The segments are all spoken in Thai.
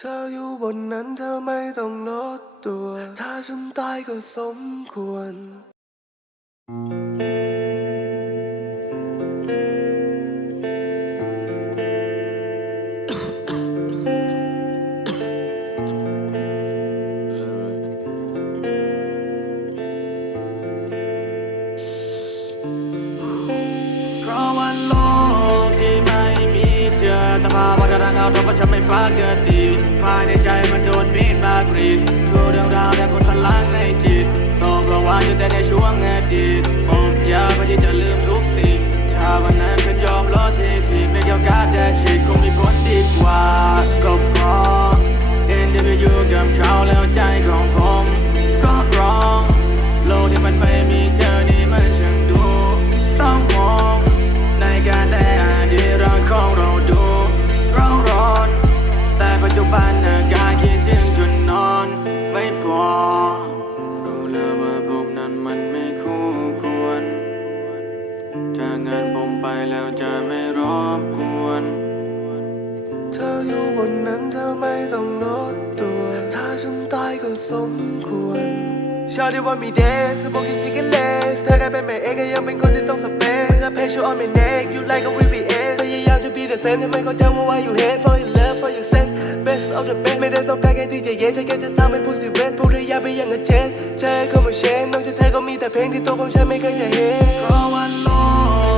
เธออยู่บนนั้นเธอไม่ต้องลดตัว ถ้าฉันตายก็สมควร เพราะว่าโลก อสภาวะทางเอาเราก็จะไม่ปกติภายในใจมันโดนมีดมากรีดทุกเรื่องราวแต่คนสลังในจิตต้องระวังอยู่แต่ในช่วงอดีต พอรู้แล้วว่าผมนั้นมันไม่คู่ควรถ้างั้นผมไปแล้วจะไม่รบกวน เธออยู่บนนั้นเธอไม่ต้องลดตัว ถ้าฉันตายก็สมควรชาที่ว่ามีเดสสปอกิซิกันเลสเธอแค่เป็นแม่เองก็ยังเป็นคนที่ต้องสเปซและเพชรออนไม่เน็กอยู่ไลกับ VVS พยายามจะ be the same ที่ไม่เข้าใจว่า why you hate for your love for your sex best of the best ไม่ได้ต้องการแค่ที่จะเย็นฉันแค่จะทำให้ผู้สิเวทผู้ระยะไปอย่างกับเจนเธอเข้ามาเชนนอกจากเธอก็มีแต่เพลงที่ตัวของฉันไม่เคยจะเห็นเพราะว่าโล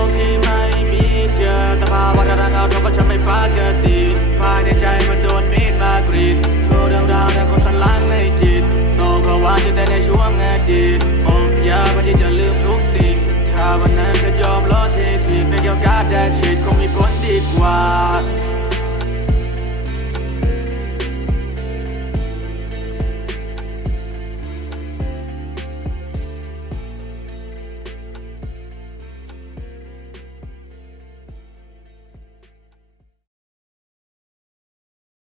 กที่ไม่มีเธอสภาวะทางเราเราก็จะไม่ปกติภายในใจมันโดนมีดมากรีดทุกเรื่องราวแต่คนสลังในจิตโต้องระวังอยู่แต่ในช่วงอดีตอบยาเพื่อที่จะลืมทุกสิ่งถ้าวันนั้นเธอยอม You got that shit Comme il prend des